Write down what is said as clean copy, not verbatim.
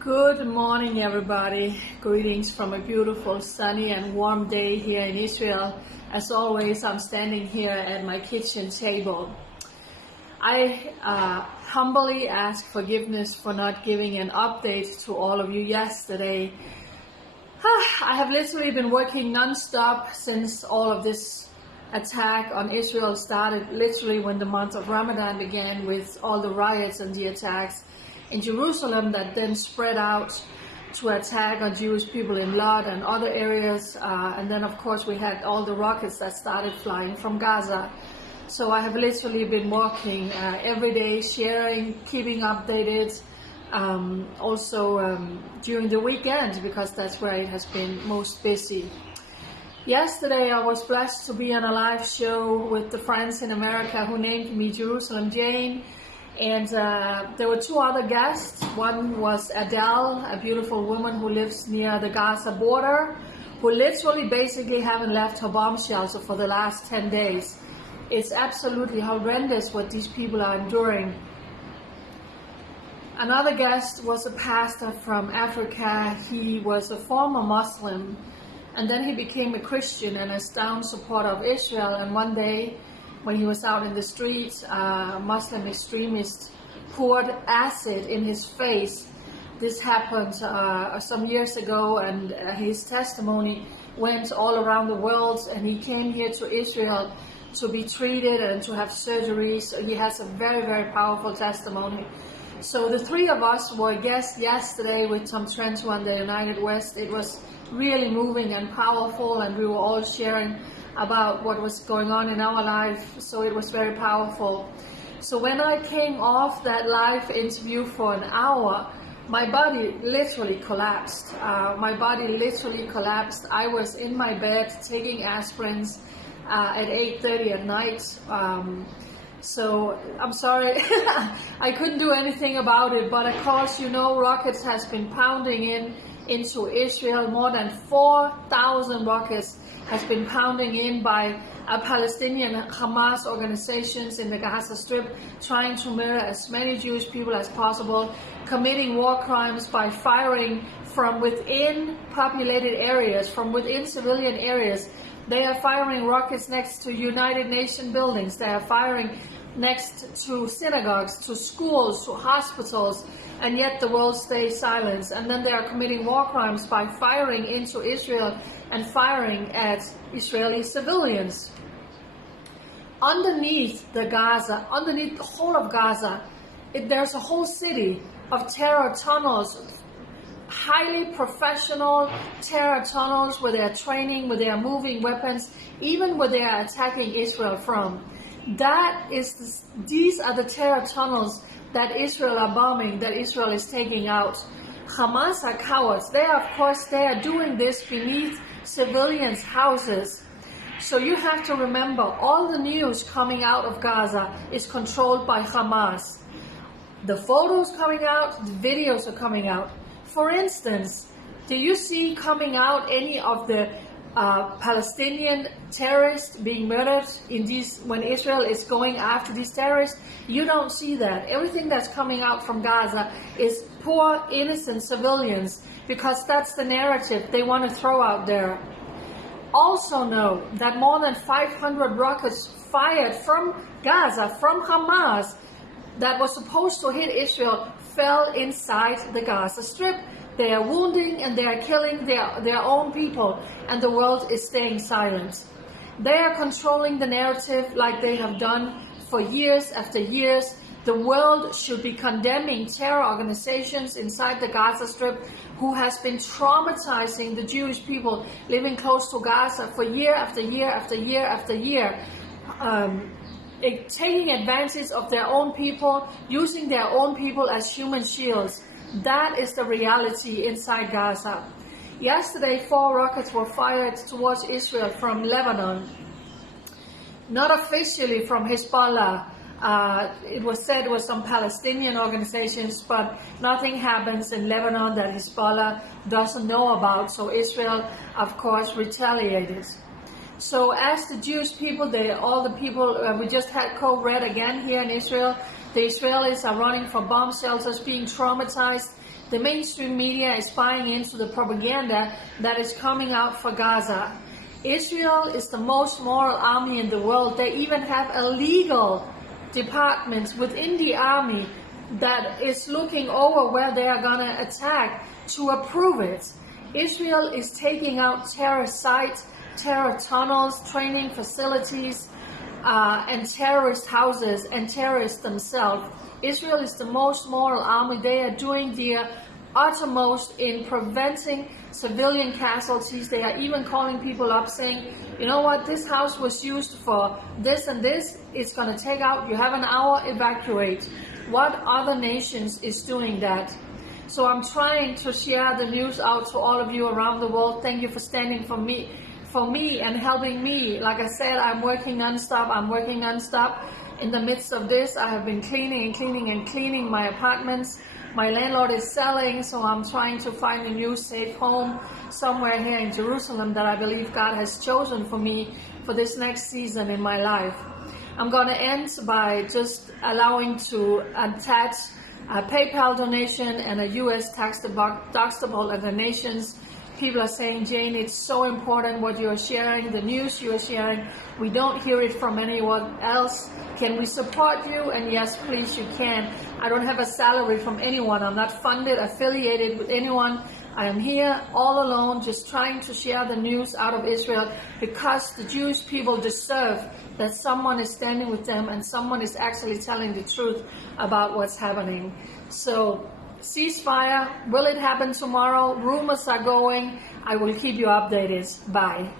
Good morning, everybody. Greetings from a beautiful, sunny and warm day here in Israel. As always, I'm standing here at my kitchen table. I humbly ask forgiveness for not giving an update to all of you yesterday. I have literally been working non-stop since all of this attack on Israel started, literally when the month of Ramadan began, with all the riots and the attacks in Jerusalem that then spread out to attack on Jewish people in Lod and other areas. And then, of course, we had all the rockets that started flying from Gaza. So I have literally been working every day, sharing, keeping updated, also during the weekend, because that's where it has been most busy. Yesterday, I was blessed to be on a live show with the friends in America who named me Jerusalem Jane. And there were two other guests. One was Adele, a beautiful woman who lives near the Gaza border, who literally basically haven't left her bomb shelter for the last 10 days. It's absolutely horrendous what these people are enduring. Another guest was a pastor from Africa. He was a former Muslim, and then he became a Christian and a staunch supporter of Israel. And one day, when he was out in the streets, a Muslim extremist poured acid in his face. This happened some years ago, and his testimony went all around the world, and he came here to Israel to be treated and to have surgeries. He has a very, very powerful testimony. So the three of us were guests yesterday with Tom Trent on the United West. It was really moving and powerful, and we were all sharing about what was going on in our life, so it was very powerful. So when I came off that live interview for an hour, my body literally collapsed. I was in my bed taking aspirins at 8:30 at night. So I'm sorry, I couldn't do anything about it, but of course, rockets has been pounding into Israel. More than 4,000 rockets has been pounding in by Palestinian Hamas organizations in the Gaza Strip, trying to murder as many Jewish people as possible, committing war crimes by firing from within populated areas, from within civilian areas. They are firing rockets next to United Nations buildings. They are firing next to synagogues, to schools, to hospitals, and yet the world stays silent. And then they are committing war crimes by firing into Israel and firing at Israeli civilians. Underneath underneath the whole of Gaza, there's a whole city of terror tunnels, highly professional terror tunnels where they are training, where they are moving weapons, even where they are attacking Israel from. These are the terror tunnels that Israel are bombing, that Israel is taking out. Hamas are cowards. They are doing this beneath civilians' houses. So you have to remember, all the news coming out of Gaza is controlled by Hamas. The photos coming out, the videos are coming out. For instance, do you see coming out any of the Palestinian terrorists being murdered when Israel is going after these terrorists? You don't see that. Everything that's coming out from Gaza is poor, innocent civilians, because that's the narrative they want to throw out there. Also know that more than 500 rockets fired from Gaza, from Hamas, that was supposed to hit Israel, fell inside the Gaza Strip. They are wounding and they are killing their own people, and the world is staying silent. They are controlling the narrative like they have done for years after years. The world should be condemning terror organizations inside the Gaza Strip who has been traumatizing the Jewish people living close to Gaza for year after year after year after year. Taking advantage of their own people, using their own people as human shields. That is the reality inside Gaza. Yesterday, 4 rockets were fired towards Israel from Lebanon. Not officially from Hezbollah. It was said it was some Palestinian organizations, but nothing happens in Lebanon that Hezbollah doesn't know about. So Israel, of course, retaliated. So as the Jewish people, all the people, we just had Code Red again here in Israel. The Israelis are running from bomb shelters, being traumatized. The mainstream media is buying into the propaganda that is coming out for Gaza. Israel is the most moral army in the world. They even have a legal department within the army that is looking over where they are going to attack to approve it. Israel is taking out terror sites, terror tunnels, training facilities, and terrorist houses and terrorists themselves. Israel is the most moral army. They are doing their uttermost in preventing civilian casualties. They are even calling people up saying, you know what, this house was used for this and this, it's going to take out, you have an hour, evacuate. What other nations is doing that? So I'm trying to share the news out to all of you around the world. Thank you for standing for me and helping me. Like I said, I'm working nonstop. In the midst of this, I have been cleaning my apartments. My landlord is selling, so I'm trying to find a new safe home somewhere here in Jerusalem that I believe God has chosen for me for this next season in my life. I'm going to end by just allowing to attach a PayPal donation and a U.S. tax deductible donations. People are saying, Jane, it's so important what you're sharing, the news you're sharing. We don't hear it from anyone else. Can we support you? And yes, please, you can. I don't have a salary from anyone. I'm not funded, affiliated with anyone. I am here all alone, just trying to share the news out of Israel because the Jewish people deserve that someone is standing with them and someone is actually telling the truth about what's happening. So, ceasefire, will it happen tomorrow? Rumors are going. I will keep you updated. Bye.